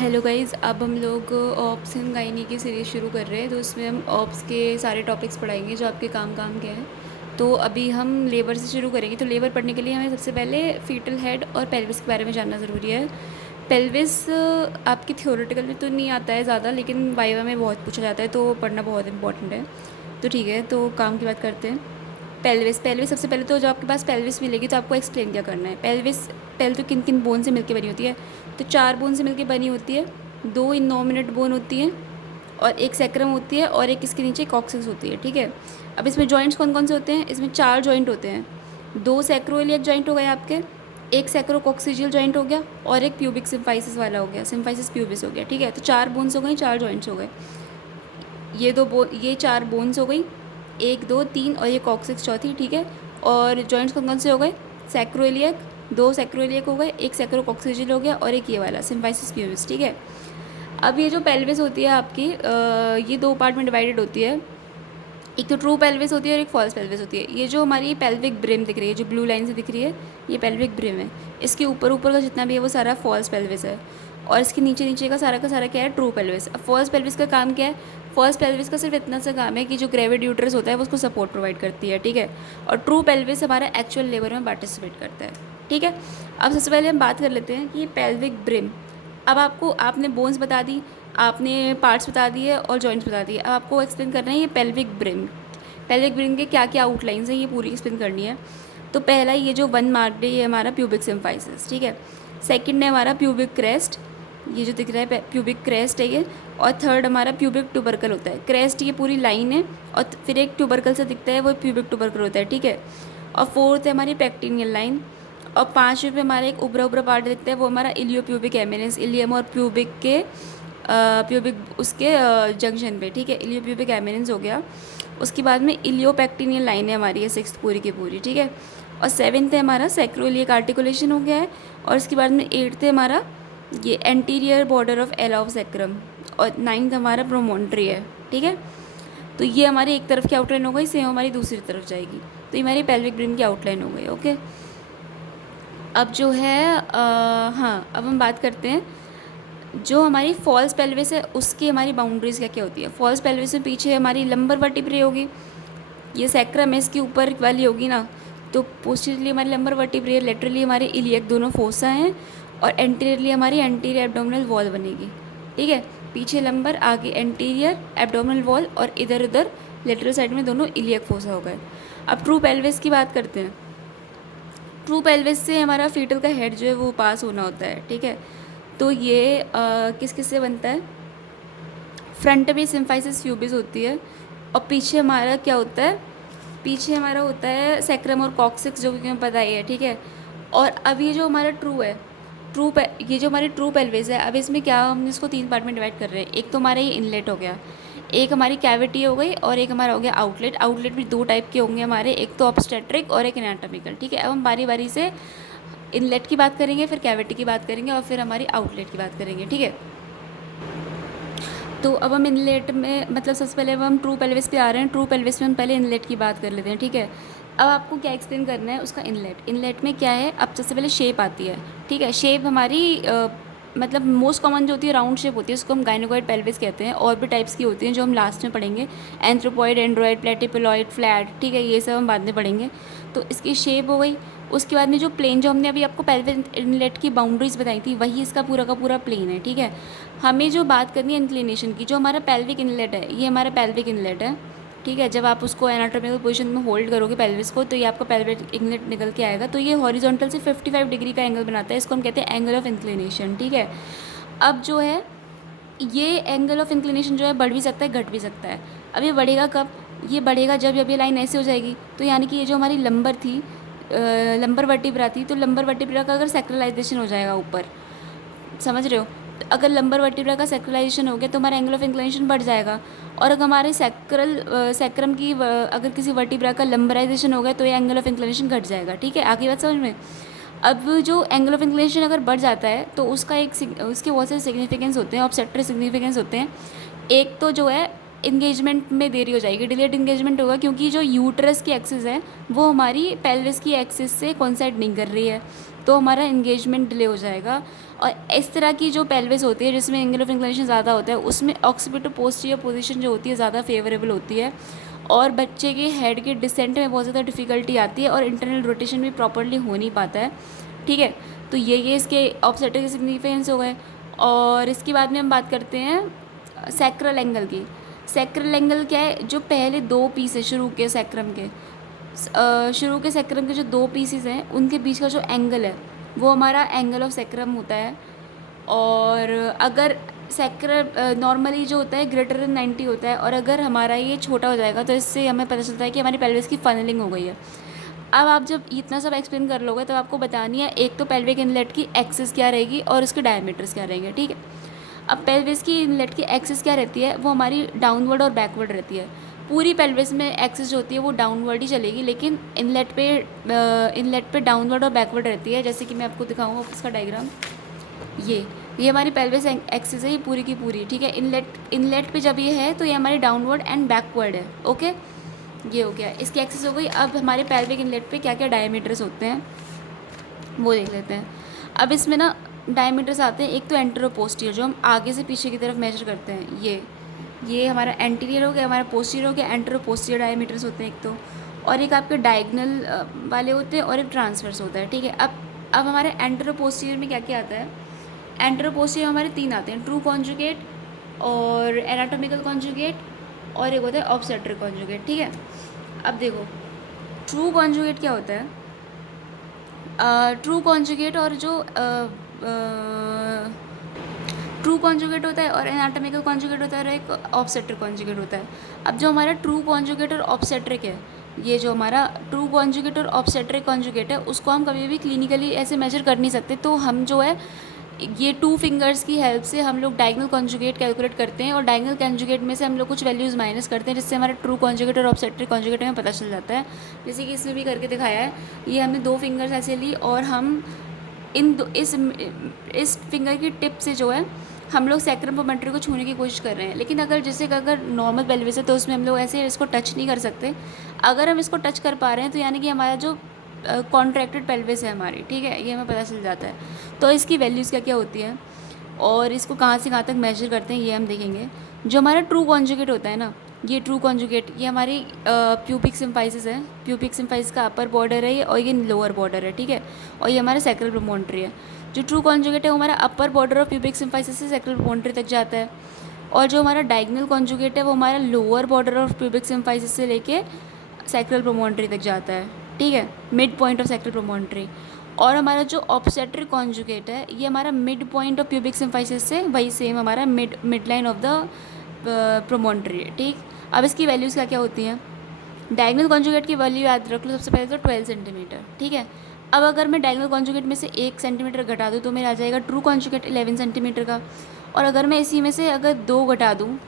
Hello guys, अब हम लोग ऑप्स एंड गायनी की सीरीज़ शुरू कर रहे हैं। तो उसमें हम ऑप्स के सारे टॉपिक्स पढ़ाएंगे जो आपके काम काम के हैं। तो अभी हम लेबर से शुरू करेंगे। तो लेबर पढ़ने के लिए हमें सबसे पहले फीटल हेड और पेल्विस के बारे में जानना ज़रूरी है। पेल्विस आपकी थियोरेटिकल में तो नहीं आता है ज़्यादा, लेकिन वाइवा में बहुत पूछा जाता है, तो पढ़ना बहुत इंपॉर्टेंट है। तो ठीक है, तो काम की बात करते हैं। पेल्विस पेल्विस सबसे पहले तो जब आपके पास पेल्विस मिलेगी तो आपको एक्सप्लेन क्या करना है। पेल्विस पहले तो किन किन बोन से मिलकर बनी होती है। तो 4 बोन से मिलकर बनी होती है। 2 इनोमिनेट बोन होती है और एक सैक्रम होती है और एक इसके नीचे कॉक्सिस होती है। ठीक है, अब इसमें जॉइंट्स कौन कौन से होते हैं। इसमें 4 जॉइंट होते हैं। 2 सैक्रोइलियक जॉइंट हो गए आपके, एक सैक्रोकॉक्सिजियल जॉइंट हो गया और एक प्यूबिक सिम्फाइसिस वाला हो गया, सिम्फाइसिस प्यूबिस हो गया। ठीक है, तो 4 बोन्स हो गई, 4 जॉइंट्स हो गए। ये 4 बोन्स हो गई, 1 2 3 और ये कॉक्सिक्स चौथी। ठीक है, और जॉइंट्स कौन कौन से हो गए। सैक्रोइलियक, 2 सैक्रोइलियक हो गए, एक सैक्रोकॉक्सिजियल हो गया और एक ये वाला सिम्फाइसिस प्यूबिस। ठीक है, अब ये जो पेल्विस होती है आपकी, ये 2 पार्ट में डिवाइडेड होती है। एक तो ट्रू पेल्विस होती है और एक फॉल्स पेल्विस होती है। ये जो हमारी पेल्विक ब्रिम दिख रही है, जो ब्लू लाइन से दिख रही है, ये पेल्विक ब्रिम है। इसके ऊपर ऊपर का जितना भी है वो सारा फॉल्स पेल्विस है, और इसके नीचे नीचे का सारा क्या है, ट्रू पेल्विस। अब फॉल्स पेल्विस का काम क्या है। फॉल्स पेल्विस का सिर्फ इतना सा काम है कि जो ग्रेविड यूट्रस होता है वो उसको सपोर्ट प्रोवाइड करती है। ठीक है, और ट्रू पेल्विस हमारा एक्चुअल लेबर में पार्टिसिपेट करता है। ठीक है, अब सबसे पहले हम बात कर लेते हैं कि पेल्विक ब्रिम। अब आपने बोन्स बता दी, आपने पार्ट्स बता दिए और जॉइंट्स बता दिए। अब आपको एक्सप्लेन करना है ये पेल्विक ब्रिम। पेल्विक ब्रिम के क्या क्या आउटलाइंस हैं, ये पूरी एक्सप्लेन करनी है। तो पहला ये जो 1 मार्क्ड है, ये हमारा प्यूबिक सिम्फाइसिस। ठीक है, सेकंड है हमारा प्यूबिक क्रेस्ट, ये जो दिख रहा है प्यूबिक क्रेस्ट है ये। और थर्ड हमारा प्यूबिक ट्यूबरकल होता है। क्रेस्ट ये पूरी लाइन है, और फिर एक ट्यूबरकल से दिखता है, वो प्यूबिक ट्यूबरकल होता है। ठीक है, और फोर्थ है हमारी पेक्टिनियल लाइन। और 5वें पे हमारा एक उभरा उभरा पार्ट दिखता है, वो हमारा इलियो प्यूबिक एमिनेंस, इलियम और प्यूबिक के प्यूबिक उसके जंक्शन पे। ठीक है, इलियो प्यूबिक एमिनेंस हो गया। उसके बाद में इलियोपेक्टिनियल लाइन है हमारी, ये 6th पूरी की पूरी। ठीक है, और 7th है हमारा सैक्रोइलियक आर्टिकुलेशन हो गया है। और इसके बाद में 8th है हमारा ये एंटीरियर बॉर्डर ऑफ एला ऑफ सैक्रम। और 9th हमारा प्रोमोन्ट्री है। ठीक है, तो ये हमारी एक तरफ की आउटलाइन हो गई, सेम हमारी दूसरी तरफ जाएगी। तो ये हमारी पेल्विक ब्रिम की आउटलाइन हो गई। ओके, अब जो है हाँ, अब हम बात करते हैं जो हमारी फॉल्स पेल्विस है उसकी हमारी बाउंड्रीज क्या क्या होती है। फॉल्स पेल्विस में पीछे हमारी लंबर वर्टिब्रे होगी, ये सैक्रम है, इसके ऊपर वाली होगी ना। तो पोस्टीरियरली हमारी लंबर वर्टिब्रे, लेटरली हमारे इलियक दोनों फोसा हैं, और एंटीरियरली हमारी एंटीरियर एब्डोमिनल वॉल बनेगी। ठीक है, पीछे लंबर, आगे एंटीरियर एब्डोमिनल वॉल, और इधर उधर लेटरल साइड में दोनों इलियक फोसा हो गए। अब ट्रू पेल्विस की बात करते हैं। ट्रू पेल्विस से हमारा फीटल का हेड जो है वो पास होना होता है। ठीक है, तो ये किस किस से बनता है। फ्रंट में सिम्फाइसिस प्यूबिस होती है, और पीछे हमारा क्या होता है, पीछे हमारा होता है सैक्रम और कॉक्सिक्स, जो कि हमें पता ही है। ठीक है, और अब ये जो हमारा ट्रू है, ये जो हमारी ट्रू पेल्विस है, अब इसमें क्या, हम इसको 3 पार्ट में डिवाइड कर रहे हैं। एक तो हमारा ये इनलेट हो गया, एक हमारी कैविटी हो गई, और एक हमारा हो गया आउटलेट। आउटलेट भी 2 टाइप के होंगे हमारे, एक तो ऑब्स्टेट्रिक और एक एनाटॉमिकल। ठीक है, अब हम बारी बारी से इनलेट की बात करेंगे, फिर कैविटी की बात करेंगे, और फिर हमारी आउटलेट की बात करेंगे। ठीक है, तो अब हम इनलेट में, मतलब सबसे पहले अब हम ट्रू पेल्विस पे आ रहे हैं। ट्रू पेल्विस में हम पहले इनलेट की बात कर लेते हैं। ठीक है, अब आपको क्या एक्सप्लेन करना है उसका इनलेट। इनलेट में क्या है, अब सबसे पहले शेप आती है। ठीक है, शेप हमारी मतलब मोस्ट कॉमन जो होती है राउंड शेप होती है, उसको हम गाइनोकॉइड पेल्विस कहते हैं। और भी टाइप्स की होती हैं जो हम लास्ट में पढ़ेंगे, एंथ्रोपॉइड, एंड्रॉइड, प्लेटिपुलॉइड, फ्लैट। ठीक है, ये सब हम बाद में पढ़ेंगे। तो इसकी शेप हो गई। उसके बाद में जो प्लेन, जो हमने अभी आपको पेल्विक इनलेट की बाउंड्रीज बताई थी, वही इसका पूरा का पूरा प्लेन है। ठीक है, हमें जो बात करनी है इंक्लिनेशन की, जो हमारा पेल्विक इनलेट है, ये हमारा पेल्विक इनलेट है। ठीक है, जब आप उसको एनाटॉमिकल पोजीशन में होल्ड करोगे पेल्विस को, तो ये आपका पेल्विक इनलेट निकल के आएगा। तो ये हॉरिजॉन्टल से 55 डिग्री का एंगल बनाता है, इसको हम कहते हैं एंगल ऑफ इंक्लिनेशन। ठीक है, अब जो है ये एंगल ऑफ इंक्लिनेशन जो है बढ़ भी सकता है, घट भी सकता है। अब ये बढ़ेगा कब, ये बढ़ेगा जब ये लाइन ऐसे हो जाएगी। तो यानी कि ये जो हमारी लंबर थी, लंबर वर्टिब्रा थी, तो लंबर वर्टिब्रा का अगर सेक्रलाइजेशन हो जाएगा ऊपर, समझ रहे हो, तो अगर लंबर वर्टिब्रा का सेक्रलाइजेशन हो गया तो हमारा एंगल ऑफ इंक्लिनेशन बढ़ जाएगा। और अगर हमारे सैक्रम की अगर किसी वर्टिब्रा का लंबराइजेशन हो गया तो ये एंगल ऑफ इंक्लिनेशन घट जाएगा। ठीक है, आगे बात समझ में। अब जो एंगल ऑफ इंक्लिनेशन अगर बढ़ जाता है तो उसका उसके बहुत से सिग्निफिकेंस होते हैं, ऑब्सेक्टरी सिग्निफिकेंस होते हैं। एक तो जो है इंगेजमेंट में देरी हो जाएगी, डिलेड इंगेजमेंट होगा, क्योंकि जो यूट्रस की एक्सिस है वो हमारी पेल्विस की एक्सिस से कोइंसाइड नहीं कर रही है। तो हमारा इंगेजमेंट डिले हो जाएगा। और इस तरह की जो पेल्विस होती है जिसमें एंगल ऑफ इंक्लिनेशन ज़्यादा होता है उसमें ऑक्सीपिटो पोस्टीरियर पोजीशन जो होती है ज़्यादा फेवरेबल होती है, और बच्चे के हेड के डिसेंट में बहुत ज़्यादा डिफ़िकल्टी आती है और इंटरनल रोटेशन भी प्रॉपरली हो नहीं पाता है। ठीक है, तो ये इसके ऑब्स्टेट्रिक सिग्निफिकेंस हो गए। और इसके बाद में हम बात करते हैं सैक्रल एंगल की। सैक्रल एंगल क्या है, जो पहले दो पीस है शुरू के सैक्रम के, शुरू के सैक्रम के जो दो पीसेस हैं उनके बीच का जो एंगल है वो हमारा एंगल ऑफ सैक्रम होता है। और अगर सैक्रम नॉर्मली जो होता है ग्रेटर देन 90 होता है, और अगर हमारा ये छोटा हो जाएगा तो इससे हमें पता चलता है कि हमारी पेल्विस की फनलिंग हो गई है। अब आप जब इतना सब एक्सप्लेन कर लोगे तो आपको बतानी है एक तो पेल्विक इनलेट की एक्सिस क्या रहेगी और उसके डायमीटर्स क्या रहेंगे। ठीक है, अब पेल्विस की इनलेट की एक्सिस क्या रहती है, वो हमारी डाउनवर्ड और बैकवर्ड रहती है। पूरी पेल्विस में एक्सिस जो होती है वो डाउनवर्ड ही चलेगी, लेकिन इनलेट पे डाउनवर्ड और बैकवर्ड रहती है। जैसे कि मैं आपको दिखाऊंगा इसका डायग्राम। ये हमारी पेल्विस एक्सिस है, ये पूरी की पूरी। ठीक है, इनलेट पे जब ये है तो ये हमारी डाउनवर्ड एंड बैकवर्ड है। ओके, ये हो गया, इसकी एक्सिस हो गई। अब हमारे पेल्विक इनलेट पे क्या क्या डायमीटर्स होते हैं वो देख लेते हैं। अब इसमें ना डायमीटर्स आते हैं, एक तो एंटेरो पोस्टीरियर जो हम आगे से पीछे की तरफ मेजर करते हैं, ये हमारा एंटीरियर हो गया, हमारा पोस्टीरियर हो गया, एंटेरो पोस्टीरियर डायमीटर्स होते हैं एक तो, और एक आपके डायगनल वाले होते हैं और एक ट्रांसवर्स होता है। ठीक है, अब हमारे एंटेरो पोस्टीरियर में क्या क्या आता है, एंटेरो पोस्टीरियर हमारे तीन आते हैं, ट्रू कॉन्जुगेट और एनाटोमिकल कॉन्जुगेट और एक होता है ऑब्स्टेट्रिक कॉन्जुगेट। ठीक है, अब देखो ट्रू कॉन्जुगेट क्या होता है, ट्रू कॉन्जुगेट और जो ट्रू कॉन्जुगेट होता है और एनाटोमिकल कॉन्जुगेट होता है और एक ऑब्स्टेट्रिक कॉन्जुगेट होता है। अब जो हमारा ट्रू कॉन्जुगेट और ऑब्स्टेट्रिक है, ये जो हमारा ट्रू कॉन्जुगेट और ऑब्स्टेट्रिक कॉन्जुगेट है उसको हम कभी भी क्लिनिकली ऐसे मेजर कर नहीं सकते, तो हम जो है ये टू फिंगर्स की हेल्प से हम लोग डायगनल कॉन्जुगेट कैलकुलेट करते हैं और डायगनल कॉन्जुगेट में से हम लोग कुछ वैल्यूज़ माइनस करते हैं जिससे हमारा ट्रू कॉन्जुगेट और ऑब्स्टेट्रिक कॉन्जुगेट हमें पता चल जाता है। जैसे कि इसमें भी करके दिखाया है, ये हमने दो फिंगर्स ऐसे ली और हम इस फिंगर की टिप से जो है हम लोग सैक्रम पोमेंट्री को छूने की कोशिश कर रहे हैं। लेकिन अगर नॉर्मल पेल्विस है तो उसमें हम लोग ऐसे इसको टच नहीं कर सकते। अगर हम इसको टच कर पा रहे हैं तो यानी कि हमारा जो कॉन्ट्रैक्टेड पेल्विस है हमारी, ठीक है, ये हमें पता चल जाता है। तो इसकी वैल्यूज़ क्या क्या होती है और इसको कहाँ से कहाँ तक मेजर करते हैं ये हम देखेंगे। जो हमारा ट्रू कॉन्जुगेट होता है ना, ये ट्रू कॉन्जुगेट ये हमारी प्यूपिक सिम्फाइसिस है, प्यूपिक सिम्फाइसिस का अपर बॉर्डर है ये और ये लोअर बॉर्डर है। ठीक है, और ये हमारा सैक्रल प्रोमोन्ट्री है। जो ट्रू कॉन्जुगेट है वो हमारा अपर बॉर्डर ऑफ प्यूपिक सिम्फाइसिस से सैक्रल प्रोमोन्ट्री तक जाता है, और जो हमारा डायगनल कॉन्जुगेट है वो हमारा lower border of pubic symphysis से लेके सैक्रल प्रोमोन्ट्री तक जाता है। ठीक है, mid point of sacral promontory. और हमारा जो ऑब्स्टेट्रिक कॉन्जुगेट है ये हमारा mid point of pubic symphysis से वही सेम हमारा mid line of the promontory. ठीक, अब इसकी वैल्यूज़ क्या क्या होती हैं। डायगनल कॉन्जुगेट की वैल्यू याद रख लो सबसे पहले तो 12 सेंटीमीटर। ठीक है, अब अगर मैं डायगनल कॉन्जुगेट में से 1 सेंटीमीटर घटा दूँ तो मेरा आ जाएगा ट्रू कॉन्जुगेट 11 सेंटीमीटर का, और अगर मैं इसी में से अगर 2 घटा दूँ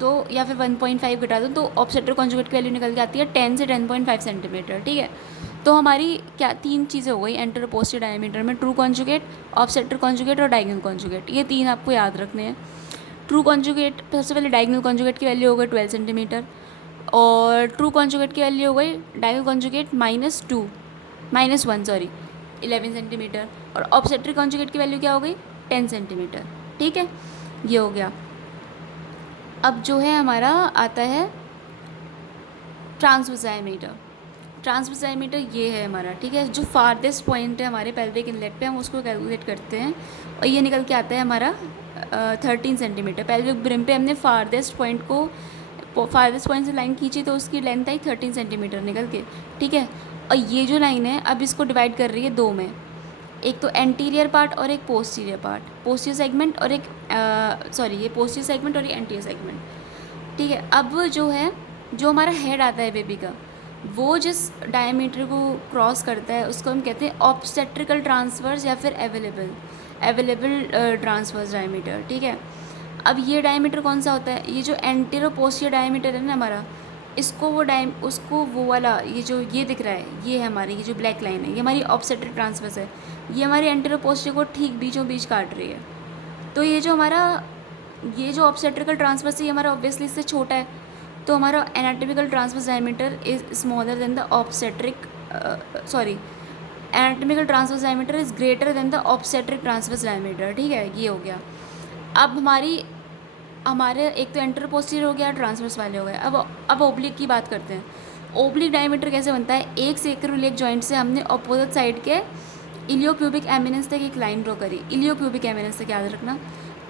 तो या फिर 1.5 घटा दूँ तो ऑब्स्टेट्रिक कॉन्जुगेट की वैल्यू निकल के आती है 10 से 10.5 सेंटीमीटर। ठीक है, तो हमारी क्या तीन चीज़ें हो गई एंटेरो पोस्टीरियर डायमीटर में, ट्रू कॉन्जुगेट, ऑब्स्टेट्रिक कॉन्जुगेट और डायगनल कॉन्जुगेट, ये तीन आपको याद रखने हैं। ट्रू कॉन्जुगेट सबसे पहले डायगनल कॉन्जुगेट की वैल्यू हो गई 12 सेंटीमीटर, और ट्रू कॉन्जुगेट की वैल्यू हो गई डायगनल कॉन्जुगेट -1 11 सेंटीमीटर, और ऑब्स्टेट्रिक कॉन्जुगेट की वैल्यू क्या हो गई 10 सेंटीमीटर। ठीक है, ये हो गया। अब जो है हमारा आता है ट्रांसवर्स डायमीटर। ट्रांसवर्स डायमीटर ये है हमारा, ठीक है, जो फारदेस्ट पॉइंट है हमारे पेल्विक इनलेट पे हम उसको कैलकुलेट करते हैं और ये निकल के आता है हमारा 13 सेंटीमीटर। पेल्विक ब्रिम पे हमने फारदेस्ट पॉइंट से लाइन खींची तो उसकी लेंथ आई 13 सेंटीमीटर निकल के। ठीक है, और ये जो लाइन है अब इसको डिवाइड कर रही है दो में, एक तो एंटीरियर पार्ट और एक पोस्टीरियर पार्ट, पोस्टीरियर सेगमेंट और एक ये पोस्टीरियर सेगमेंट और एक एंटीरियर सेगमेंट। ठीक है, अब जो है जो हमारा हेड आता है बेबी का वो जिस डायमीटर को क्रॉस करता है उसको हम कहते हैं ऑब्स्टेट्रिकल ट्रांसवर्स या फिर अवेलेबल ट्रांसवर्स डायमीटर। ठीक है, अब ये डायमीटर कौन सा होता है, ये जो एंटीरो पोस्टीरियर डायमीटर है ना हमारा, इसको वो वाला ये दिख रहा है, ये है हमारी ये जो ब्लैक लाइन है ये हमारी ऑब्स्टेट्रिक ट्रांसवर्स है, ये हमारी एंटीरो पोस्टीरियर को ठीक बीचों बीच काट रही है। तो ये जो ऑब्स्टेट्रिकल ट्रांसवर्स है ये हमारा ऑब्वियसली इससे छोटा है, तो हमारा anatomical transverse diameter is smaller than the anatomical transverse diameter is greater than the obstetric transverse diameter, ठीक है, ये हो गया। अब हमारे एक तो एंटर पोस्टीरियर हो गया, ट्रांसवर्स वाले हो गए। अब ओब्लिक की बात करते हैं। ओब्लिक डायमीटर कैसे बनता है? एक सैक्रोइलियक जॉइंट से हमने अपोजिट साइड के इलियोक्यूबिक एमिनेंस तक एक लाइन ड्रॉ करी, इलियोक्यूबिक एमिनेंस तक, याद रखना।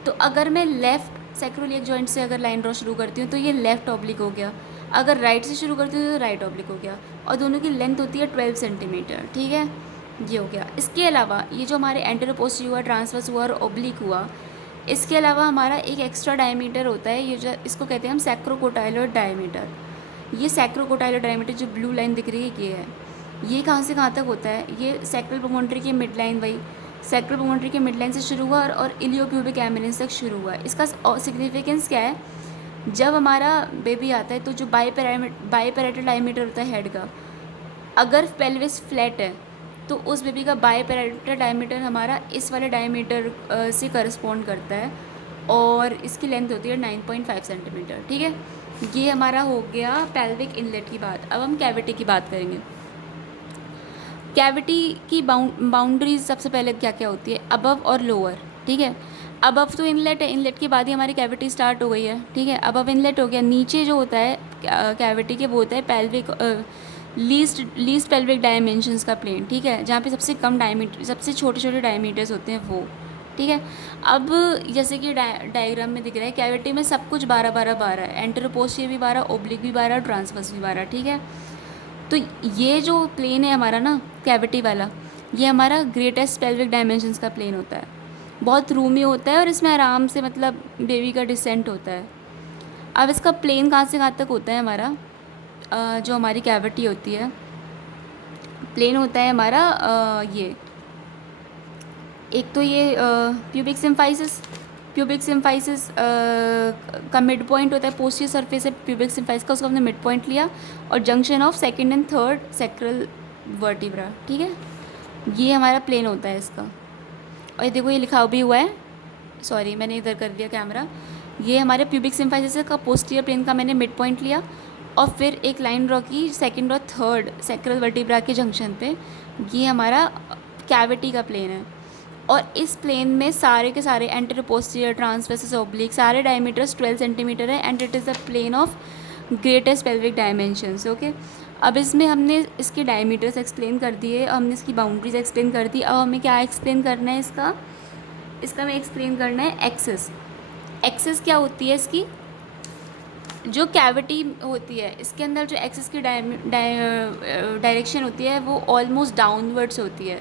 तो अगर मैं लेफ्ट सैक्रोइलियक जॉइंट से अगर लाइन ड्रॉ शुरू करती हूँ तो ये लेफ्ट ऑब्लिक हो गया, अगर राइट से शुरू करती हूँ तो राइट ऑब्लिक हो गया, और दोनों की लेंथ होती है 12 सेंटीमीटर, ठीक है, ये हो गया। इसके अलावा ये जो हमारे एंटेरो पोस्टीरियर हुआ, ट्रांसवर्स हुआ और ओब्लिक हुआ, इसके अलावा हमारा एक एक्स्ट्रा डायमीटर होता है, ये जो इसको कहते हैं हम सैक्रोकोटाइलर डायमीटर। ये सैक्रोकोटाइलर डायमीटर जो ब्लू लाइन दिख रही है, ये है। ये कहाँ से कहाँ तक होता है? ये सैक्रल प्रोमोटरी की मिड लाइन, वही सैक्रल प्रोमोटरी के मिड लाइन से शुरू हुआ और इलियोप्यूबिक एमिनेंस तक शुरू हुआ। इसका सिग्निफिकेंस क्या है? जब हमारा बेबी आता है तो जो बाईपैराइटल डायमीटर होता है हेड का, अगर पेल्विस फ्लैट है तो उस बेबी का बाईपैराइटल डायमीटर हमारा इस वाले डायमीटर से करस्पॉन्ड करता है, और इसकी लेंथ होती है 9.5 सेंटीमीटर, ठीक है। ये हमारा हो गया पेल्विक इनलेट की बात। अब हम कैविटी की बात करेंगे। कैविटी की बाउंड्रीज सबसे पहले क्या क्या होती है? अबव और लोअर, ठीक है। अबव तो इनलेट है, इनलेट के बाद ही हमारी कैविटी स्टार्ट हो गई है, ठीक है। अबव इनलेट हो गया। नीचे जो होता है कैविटी के, वो होता है पेल्विक लीस्ट पेल्विक डायमेंशंस का प्लेन, ठीक है, जहाँ पे सबसे कम डायमीटर, सबसे छोटे छोटे डायमीटर्स होते हैं वो, ठीक है। अब जैसे कि डायग्राम में दिख रहा है, कैविटी में सब कुछ 12-12-12 है, एंटेरो पोस्टीरियर भी 12, ओब्लिक भी 12, ट्रांसवर्स भी 12, ठीक है। तो ये जो प्लेन है हमारा ना कैविटी वाला, ये हमारा ग्रेटेस्ट पेल्विक डायमेंशंस का प्लेन होता है। बहुत रूमी होता है और इसमें आराम से मतलब बेबी का डिसेंट होता है। अब इसका प्लेन कहाँ से कहाँ तक होता है हमारा? जो हमारी कैविटी होती है, प्लेन होता है हमारा ये, एक तो ये प्यूबिक सिम्फाइसिस का मिड पॉइंट होता है, पोस्टीरियर सरफेस है प्यूबिक सिम्फाइसिस का, उसको हमने मिड पॉइंट लिया, और junction of second and third sacral vertebra, ठीक है। ये हमारा प्लेन होता है इसका। और ये देखो, ये लिखा भी हुआ है, सॉरी मैंने इधर कर दिया कैमरा। ये हमारे प्यूबिक सिम्फाइसिस का पोस्टीरियर प्लेन का मैंने मिड पॉइंट लिया, और फिर एक लाइन ड्रॉ की सेकंड और थर्ड सैक्रल वर्टिब्रा के जंक्शन पे। ये हमारा कैविटी का प्लेन है, और इस प्लेन में सारे के सारे एंटेरो पोस्टीरियर, ट्रांसवर्स, ओब्लिक, सारे डायमीटर्स 12 सेंटीमीटर है, and it is the plane of greatest pelvic dimensions, okay. अब इसमें हमने इसके डायमीटर्स एक्सप्लेन कर दिए, हमने इसकी बाउंड्रीज एक्सप्लेन कर दी। अब हमें क्या एक्सप्लेन करना है इसका हमें एक्सप्लेन करना है एक्सिस। एक्सिस क्या होती है इसकी? जो कैविटी होती है इसके अंदर जो एक्सिस की डायरेक्शन होती है वो ऑलमोस्ट डाउनवर्ड्स होती है,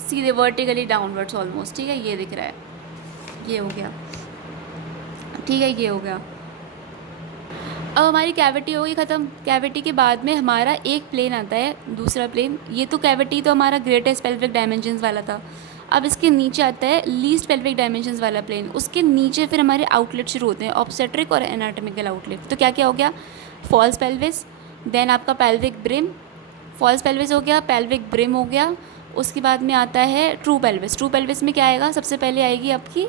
सीधे वर्टिकली डाउनवर्ड्स ऑलमोस्ट, ठीक है। ये दिख रहा है, ये हो गया, ठीक है, ये हो गया। अब हमारी कैविटी हो गई ख़त्म। कैविटी के बाद में हमारा एक प्लेन आता है, दूसरा प्लेन। ये तो कैविटी तो हमारा ग्रेटेस्ट पेल्विक डायमेंशंस वाला था। अब इसके नीचे आता है लीस्ट पेल्विक डायमेंशंस वाला प्लेन, उसके नीचे फिर हमारे आउटलेट शुरू होते हैं, ऑब्स्टेट्रिक और एनाटॉमिकल आउटलेट। तो क्या क्या हो गया? फॉल्स पेल्विस, देन आपका पेल्विक ब्रिम, फॉल्स पेल्विस हो गया, पेल्विक ब्रिम हो गया, उसके बाद में आता है ट्रू पेल्विस। ट्रू पेल्विस में क्या आएगा? सबसे पहले आएगी आपकी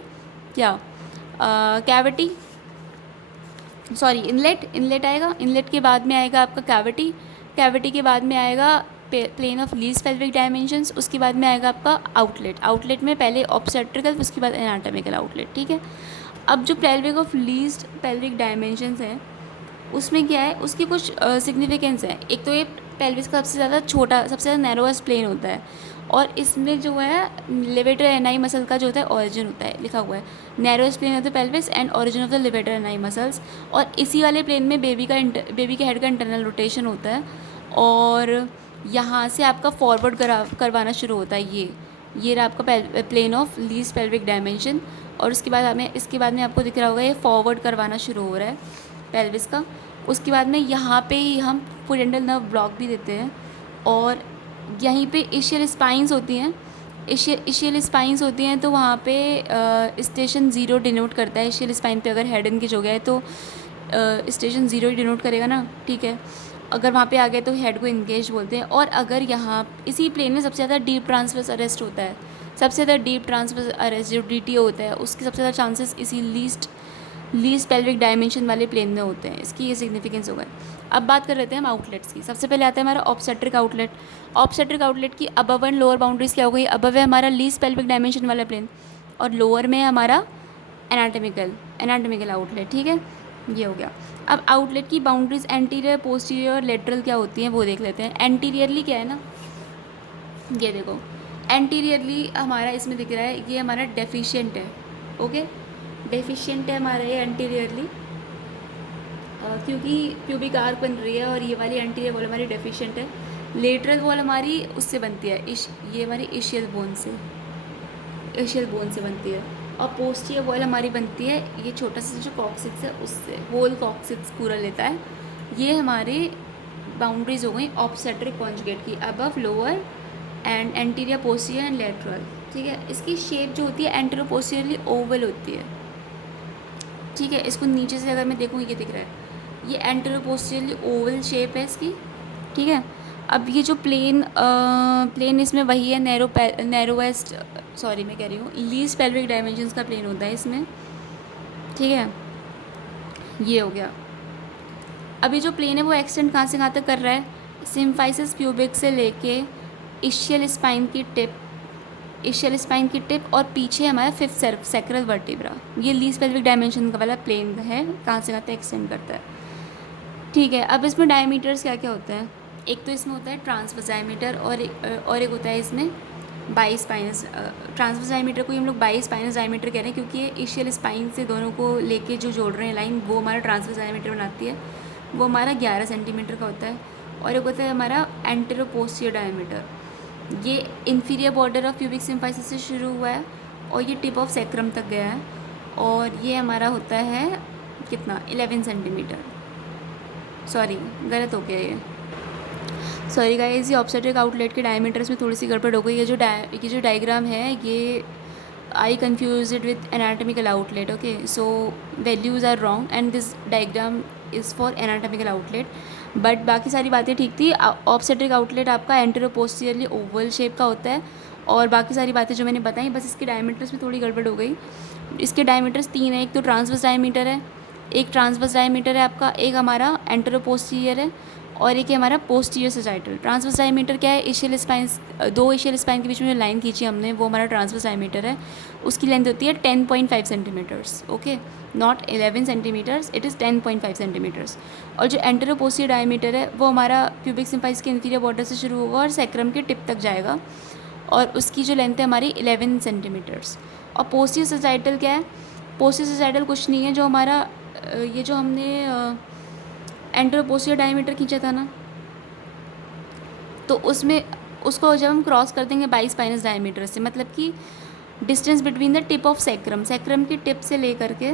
क्या? कैविटी, सॉरी इनलेट आएगा। इनलेट के बाद में आएगा आपका कैविटी। कैविटी के बाद में आएगा plane of least pelvic dimensions. उसके बाद में आएगा आपका आउटलेट में पहले ऑब्स्टेट्रिकल, उसके बाद एनाटॉमिकल आउटलेट, ठीक है। अब जो pelvic of least pelvic dimensions है उसमें क्या है, उसकी कुछ सिग्निफिकेंस है। एक तो ये पेल्विस का सबसे ज़्यादा छोटा, सबसे ज़्यादा नैरोएस्ट प्लेन होता है, और इसमें जो है लिवेटर एनाई मसल का जो होता है ऑरिजिन होता है, लिखा हुआ है narrowest plane of the pelvis and origin of the levator ani muscles. और इसी वाले प्लेन में बेबी के हेड का इंटरनल रोटेशन होता है, और यहाँ से आपका फॉरवर्ड करवाना शुरू होता है। ये रहा आपका plane of least pelvic dimension, और इसके बाद में आपको दिख रहा होगा ये फॉरवर्ड करवाना शुरू हो रहा है पेल्विस का। उसके बाद में यहाँ पे ही हम पुडेंटल नर्व ब्लॉक भी देते हैं, और यहीं पे इशियल स्पाइंस होती हैं। इशियल स्पाइंस होती हैं तो वहाँ पे स्टेशन 0 डिनोट करता है। इशियल स्पाइन पे अगर हेड एनगेज हो गया है तो स्टेशन 0 ही डिनोट करेगा ना, ठीक है। अगर वहाँ पे आ गए तो हेड को इंगेज बोलते हैं। और अगर यहाँ इसी प्लेन में सबसे ज़्यादा डीप ट्रांसवर्स अरेस्ट होता है, सबसे ज़्यादा डीप ट्रांसवर्स अरेस्ट जो DTO होता है उसके सबसे ज़्यादा चांसेस इसी लीस्ट लीस्ट पेल्विक डायमेंशन वाले प्लेन में होते हैं। इसकी ये सिग्निफिकेंस हो गए। अब बात कर लेते हैं हम आउटलेट्स की। सबसे पहले आता है हमारा ऑब्स्टेट्रिक आउटलेट। ऑब्स्टेट्रिक आउटलेट की अबव एंड लोअर बाउंड्रीज क्या हो गई? अबव है हमारा लीस्ट पेल्विक डायमेंशन वाला प्लेन और लोअर में है हमारा एनाटॉमिकल आउटलेट। ठीक है, ये हो गया। अब आउटलेट की बाउंड्रीज एंटीरियर, पोस्टीरियर और लेटरल क्या होती हैं वो देख लेते हैं। एंटीरियरली क्या है ना, ये देखो एंटीरियरली हमारा इसमें दिख रहा है, ये हमारा डेफिशिएंट है। ओके, डेफिशिएंट है हमारा ये एंटीरियरली, क्योंकि प्यूबिक आर्क बन रही है और ये वाली एंटीरियर वॉल हमारी डेफिशिएंट है। लेटरल वॉल हमारी उससे बनती है, ये हमारी इशियल बोन से बनती है। और पोस्टीरियर वॉल हमारी बनती है ये छोटा सा जो कॉक्सिक्स है उससे, होल कॉक्सिक्स पूरा लेता है। ये हमारी बाउंड्रीज हो गई ऑब्स्टेट्रिक कॉन्जुगेट की, above, lower and anterior, posterior and lateral. ठीक है, इसकी शेप जो होती है एंटीरियर पोस्टीरियरली ओवल होती है। ठीक है, इसको नीचे से अगर मैं देखूँ ये दिख रहा है, ये एंटीरियर पोस्टीरियरली ओवल शेप है इसकी। ठीक है, अब ये जो प्लेन इसमें वही है, नैरोवेस्ट, सॉरी मैं कह रही हूँ लीस्ट पेल्विक डायमेंशंस का प्लेन होता है इसमें। ठीक है, ये हो गया। अभी जो प्लेन है वो एक्सटेंड कहाँ से कहाँ तक कर रहा है? सिम्फाइसिस प्यूबिक से लेके इशियल स्पाइन की टिप और पीछे हमारा फिफ्थ सैक्रल वर्टिब्रा। ये लीस्ट पेल्विक डायमेंशन का वाला प्लेन है, कहाँ से कहाँ तक एक्सटेंड करता है। ठीक है, अब इसमें डायमीटर्स क्या क्या होते हैं? एक तो इसमें होता है ट्रांसवर्स डायमीटर और एक होता है इसमें बाई स्पाइनस। ट्रांसवर्स डायमीटर को ही हम लोग बाई स्पाइनस डायमीटर कह रहे हैं, क्योंकि ये इशियल स्पाइन से दोनों को लेके जो जोड़ रहे हैं लाइन, वो हमारा ट्रांसवर्स डायमीटर बनाती है। वो हमारा 11 सेंटीमीटर का होता है। और एक होता है हमारा एंटेरो पोस्टीरियर डायमीटर। ये inferior border of pubic symphysis से शुरू हुआ है और ये टिप ऑफ सैक्रम तक गया है, और ये हमारा होता है कितना? 11 सेंटीमीटर। सॉरी गलत हो गया ये, सॉरी गाइस, ये ऑब्स्टेट्रिक आउटलेट के डायमीटर्स में थोड़ी सी गड़बड़ हो गई। ये जो डायग्राम है ये I confuse it with anatomical outlet. Okay, so values are wrong and this diagram is for anatomical outlet, but बाकी सारी बातें ठीक थी। ऑब्स्टेट्रिक आउटलेट आपका एंटेरो पोस्टीरियरली ओवल शेप का होता है, और बाकी सारी बातें जो मैंने बताई, बस इसके डायमीटर्स में थोड़ी गड़बड़ हो गई। इसके डायमीटर्स 3 है, एक तो ट्रांसवर्स डायमीटर है, आपका, एक हमारा एंटेरो पोस्टीरियर है, और एक है हमारा पोस्टीरियर सजाइटल। ट्रांसवर्स डायमीटर क्या है? इशियल स्पाइन, दो इशियल स्पाइन के बीच में जो लाइन खींची हमने वो हमारा ट्रांसवर्स डायमीटर है। उसकी लेंथ होती है 10.5 centimetres. Okay, not 11 centimetres, it is 10.5 centimetres. और जो एंटेरो पोस्टीरियर डायमीटर है वो हमारा प्यूबिक सिम्फाइस के इंफीरियर बॉर्डर से शुरू होगा और सैक्रम के टिप तक जाएगा, और उसकी जो लेंथ है हमारी 11 सेंटीमीटर्स। और पोस्टीरियर सजाइटल क्या है? पोस्टीरियर सजाइटल कुछ नहीं है, जो हमारा ये जो हमने एंटेरो पोस्टीरियर डायमीटर खींचा था ना, तो उसमें उसको जब हम क्रॉस कर देंगे बाई स्पाइनस डायमीटर से, मतलब कि distance between the tip of sacrum की टिप से लेकर के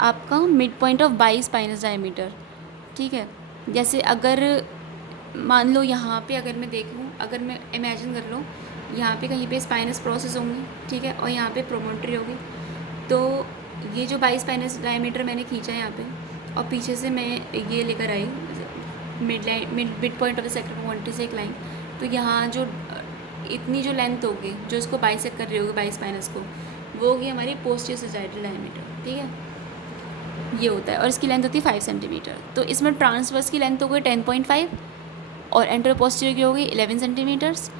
आपका mid point of by spinous diameter. ठीक है, जैसे अगर मान लो यहाँ पे अगर मैं देख लूँ, अगर मैं इमेजिन कर लूँ यहाँ पे कहीं पे स्पाइनस प्रोसेस होंगी, ठीक है, और यहाँ पे प्रोमोटरी होगी, तो ये जो बाई स्पाइनस डायमीटर मैंने खींचा है यहाँ पे, और पीछे से मैं ये लेकर आई mid point of the sacral promontory से एक लाइन, तो यहाँ जो इतनी जो लेंथ होगी जो इसको बाइसेक्ट कर रही होगी बाई स्पाइनस को, वो होगी हमारी पोस्टीरियर सजाइटल डायमीटर। ठीक है, ये होता है, और इसकी लेंथ होती है 5 सेंटीमीटर। तो इसमें ट्रांसवर्स की लेंथ हो गई 10.5 और एंटेरो पोस्टीरियर की हो गई 11 सेंटीमीटर्स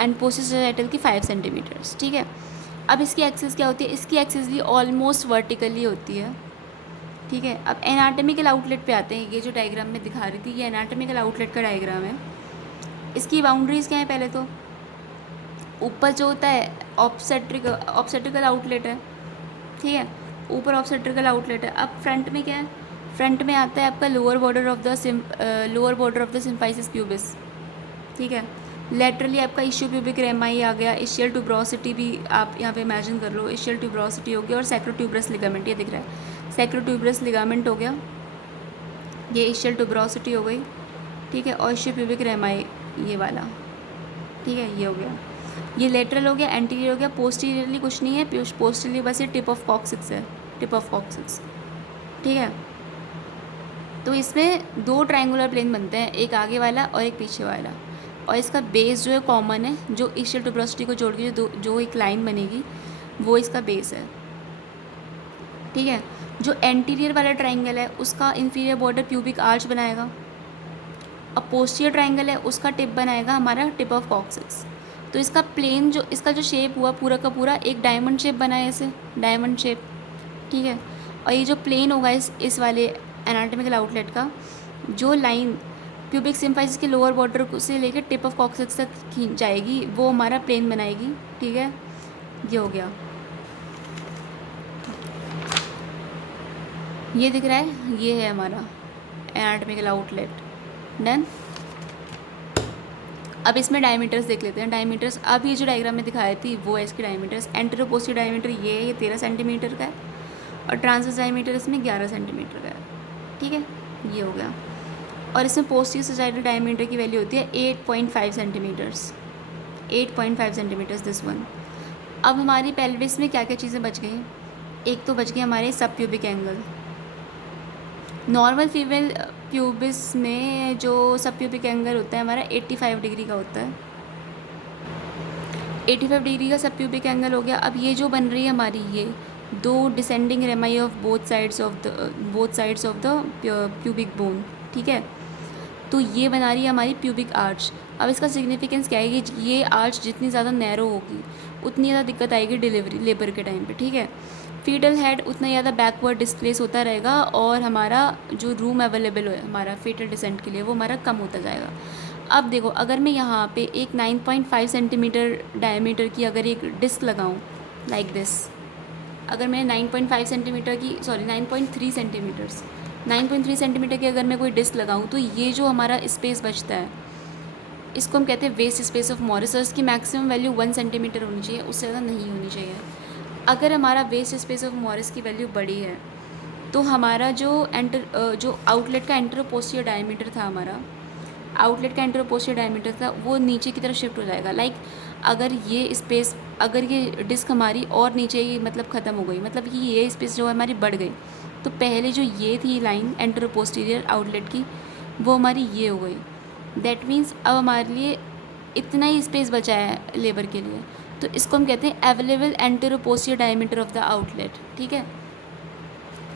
एंड पोस्टीरियर सजाइटल की 5 सेंटीमीटर्स। ठीक है, अब इसकी एक्सिस क्या होती है? इसकी एक्सिस भी ऑलमोस्ट वर्टिकली होती है। ठीक है, अब एनाटॉमिकल आउटलेट पे आते हैं। ये जो डायग्राम में दिखा रही थी ये एनाटॉमिकल आउटलेट का डायग्राम है। इसकी बाउंड्रीज़ क्या है? पहले तो ऊपर जो होता है ऑब्स्टेट्रिकल आउटलेट है। ठीक है, ऊपर ऑब्स्टेट्रिकल आउटलेट है। अब फ्रंट में क्या है? फ्रंट में आता है आपका lower border of the symphysis pubis. ठीक है, लेटरली आपका इशियो प्यूबिक रेमाई आ गया, इशियल ट्यूब्रोसिटी भी आप यहाँ पे इमेजिन कर लो, इशियल ट्यूब्रोसिटी हो गया, और सैक्रोट्यूबरस लिगामेंट, ये दिख रहा है सैक्रोट्यूबरस लिगामेंट हो गया, ये इशियल ट्यूब्रोसिटी हो गई। ठीक है, और इशियो प्यूबिक रेमाई ये वाला। ठीक है, ये हो गया, ये लेटरल हो गया, एंटीरियर हो गया। पोस्टीरियरली कुछ नहीं है, पोस्टीरियर बस ये टिप ऑफ कॉक्सिक्स है, टिप ऑफ कॉक्सिक्स। ठीक है, तो इसमें 2 ट्रायंगुलर प्लेन बनते हैं, एक आगे वाला और एक पीछे वाला, और इसका बेस जो है कॉमन है, जो इशियल ट्यूब्रोसिटी को जोड़ के जो एक लाइन बनेगी वो इसका बेस है। ठीक है, जो एंटीरियर वाला ट्राइंगल है उसका इंफीरियर बॉर्डर प्यूबिक आर्च बनाएगा, और पोस्टीरियर ट्राइंगल है उसका टिप बनाएगा हमारा टिप ऑफ कॉक्सिक्स। तो इसका प्लेन जो इसका जो शेप हुआ पूरा का पूरा एक डायमंड शेप बना है, ऐसे डायमंड शेप, ठीक है। और ये जो प्लेन होगा इस वाले एनाटॉमिकल आउटलेट का, जो लाइन प्यूबिक सिम्फाइसिस के लोअर बॉर्डर से लेकर टिप ऑफ कॉक्सिक्स तक खींच जाएगी वो हमारा प्लेन बनाएगी, ठीक है। ये हो गया, ये दिख रहा है, ये है हमारा एनाटॉमिकल आउटलेट, डन। अब इसमें डायमीटर्स देख लेते हैं। डायमीटर्स अब ये जो डायग्राम में दिखाई थी वो है इसकी डायमीटर्स। एंटेरो पोस्टीरियर डायमीटर ये है, ये 13 सेंटीमीटर का है, और ट्रांसवर्स डायमीटर इसमें 11 सेंटीमीटर का है, ठीक है। ये हो गया। और इसमें पोस्टीरियर सजाइडल डायमीटर की वैल्यू होती है 8.5 सेंटीमीटर्स, 8.5 सेंटीमीटर्स दिस वन। अब हमारी पेल्विस में क्या क्या चीज़ें बच गई? एक तो बच गई हमारे सब pubic angle. Normal female pubis में जो सब प्यूबिक एंगल होता है हमारा 85 डिग्री का होता है, 85 डिग्री का सब प्यूबिक एंगल हो गया। अब ये जो बन रही है हमारी, ये दो descending रेमाई of both sides of the pubic bone, ठीक है। तो ये बना रही है हमारी प्यूबिक आर्च। अब इसका सिग्निफिकेंस क्या है कि ये आर्च जितनी ज़्यादा नैरो होगी उतनी ज़्यादा दिक्कत आएगी डिलीवरी लेबर के टाइम पे, ठीक है। फीटल हेड उतना ज़्यादा बैकवर्ड डिस्प्लेस होता रहेगा, और हमारा जो रूम अवेलेबल है हमारा फीटल डिसेंट के लिए वो हमारा कम होता जाएगा। अब देखो, अगर मैं यहाँ पे एक 9.5 सेंटीमीटर डायमीटर की अगर एक डिस्क लगाऊँ लाइक दिस, अगर मैं 9.5 सेंटीमीटर की 9.3 सेंटीमीटर्स 9.3 सेंटीमीटर की अगर मैं कोई डिस्क लगाऊँ, तो ये जो हमारा स्पेस बचता है इसको हम कहते हैं वेस्ट स्पेस ऑफ मॉरिस। और इसकी मैक्सिमम वैल्यू 1 सेंटीमीटर होनी चाहिए, उससे ज़्यादा नहीं होनी चाहिए। अगर हमारा वेस्ट स्पेस ऑफ मॉरिस की वैल्यू बड़ी है तो हमारा जो आउटलेट का एंटेरो पोस्टीरियर डायमीटर था, हमारा आउटलेट का एंटेरो पोस्टीरियर डायमीटर था, वो नीचे की तरफ शिफ्ट हो जाएगा। लाइक अगर ये डिस्क हमारी और नीचे ही मतलब ख़त्म हो गई, मतलब कि ये स्पेस जो है हमारी बढ़ गई, तो पहले जो ये थी लाइन एंटेरो पोस्टीरियर आउटलेट की वो हमारी ये हो गई। दैट मीन्स अब हमारे लिए इतना ही स्पेस बचा है लेबर के लिए, तो इसको हम कहते हैं available antero posterior diameter of the outlet, ठीक है।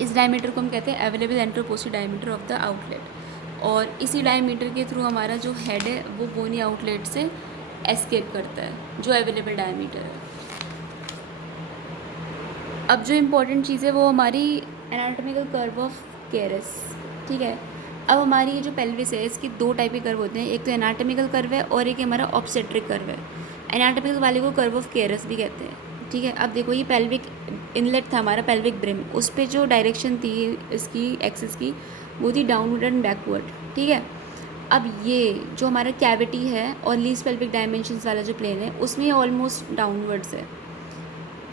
इस डायमीटर को हम कहते हैं available antero posterior diameter of the outlet. और इसी डायमीटर के थ्रू हमारा जो हेड है वो बोनी आउटलेट से एस्केप करता है, जो अवेलेबल डायमीटर है। अब जो इम्पोर्टेंट चीज़ है वो हमारी एनाटॉमिकल कर्व ऑफ केरस, ठीक है। अब हमारी ये जो पेल्विस है इसकी दो टाइप के कर्व होते हैं, एक तो एनाटॉमिकल कर्व है और एक हमारा ऑब्स्टेट्रिक कर्व है। एनाटॉमिकल वाले को कर्व ऑफ केरस भी कहते हैं, ठीक है। अब देखो, ये पेल्विक इनलेट था हमारा, पेल्विक ब्रिम, उस पर जो डायरेक्शन थी इसकी एक्सिस की वो थी डाउनवर्ड एंड बैकवर्ड, ठीक है। अब ये जो हमारा कैविटी है और लीस्ट पेल्विक डायमेंशंस वाला जो प्लेन है उसमें ऑलमोस्ट डाउनवर्ड्स है,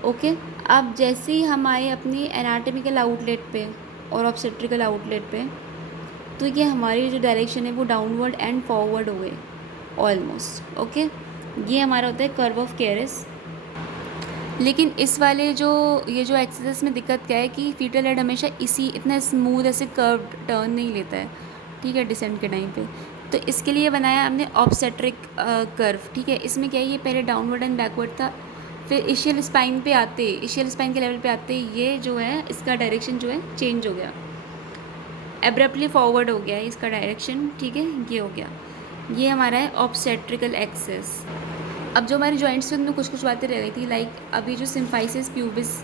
ओके। अब जैसे ही हम आए अपनी एनाटॉमिकल आउटलेट पे और ऑब्स्टेट्रिकल आउटलेट पे, तो ये हमारी जो डायरेक्शन है वो डाउनवर्ड एंड फॉरवर्ड हो गए ऑलमोस्ट, ओके। ये हमारा होता है कर्व ऑफ केरस। लेकिन इस वाले ये जो एक्सिस में दिक्कत क्या है कि फीटल हेड हमेशा इतना स्मूथ ऐसे कर्व टर्न नहीं लेता है, ठीक है, डिसेंट के टाइम पे। तो इसके लिए बनाया हमने ऑब्स्टेट्रिक कर्व, ठीक है। इसमें क्या है, ये पहले डाउनवर्ड एंड बैकवर्ड था, फिर इशियल स्पाइन के लेवल पे आते ये जो है इसका डायरेक्शन जो है चेंज हो गया, एब्रप्टली फॉरवर्ड हो गया है इसका डायरेक्शन, ठीक है। ये हो गया, ये हमारा है ऑब्स्टेट्रिकल एक्सेस। अब जो हमारे जॉइंट्स थे उनमें कुछ कुछ बातें रह गई थी, लाइक अभी जो सिम्फाइसिस प्यूबिस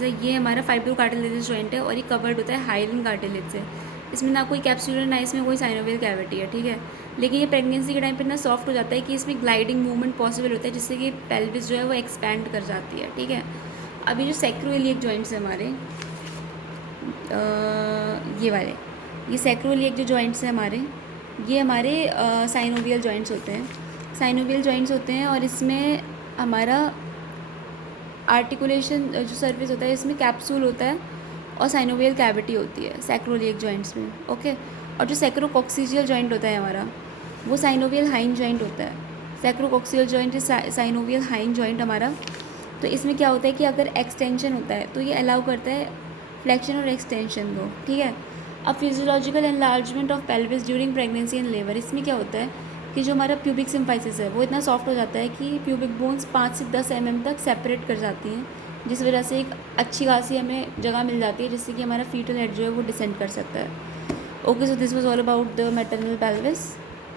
है, ये हमारा फाइब्रोकार्टिलेजस जॉइंट है और ये कवर्ड होता है हाइलन कार्टिलेज से। इसमें ना कोई कैप्सूलर ना इसमें कोई साइनोवियल कैविटी है, ठीक है। लेकिन ये प्रेगनेंसी के टाइम पर ना सॉफ्ट हो जाता है कि इसमें ग्लाइडिंग मूवमेंट पॉसिबल होता है, जिससे कि पेल्विस जो है वो एक्सपैंड कर जाती है, ठीक है। अभी जो सैक्रोइलियक जॉइंट्स हैं हमारे, ये सैक्रोइलियक जो जॉइंट्स हैं हमारे, ये हमारे साइनोवियल जॉइंट्स होते हैं। और इसमें हमारा आर्टिकुलेशन जो सर्फेस होता है इसमें कैप्सूल होता है और साइनोवियल कैविटी होती है सैक्रोइलियक जॉइंट्स में, ओके। और जो सैक्रोकॉक्सिजियल जॉइंट होता है हमारा वो साइनोवियल हाइन जॉइंट होता है। सैक्रोकॉक्सियल जॉइंट साइनोवियल हाइन जॉइंट हमारा। तो इसमें क्या होता है कि अगर एक्सटेंशन होता है तो ये अलाउ करता है फ्लेक्शन और एक्सटेंशन को, ठीक है। अब physiological enlargement of pelvis during pregnancy and labour, इसमें क्या होता है कि जो हमारा प्यूबिक सिम्फाइसिस है वो इतना सॉफ्ट हो जाता है कि प्यूबिक बोन्स 5 से 10 mm तक सेपरेट कर जाती हैं जिस वजह से एक अच्छी खासी हमें जगह मिल जाती है जिससे कि हमारा फीटल हेड जो है वो डिसेंड कर सकता है। Okay, so this was all about the maternal pelvis.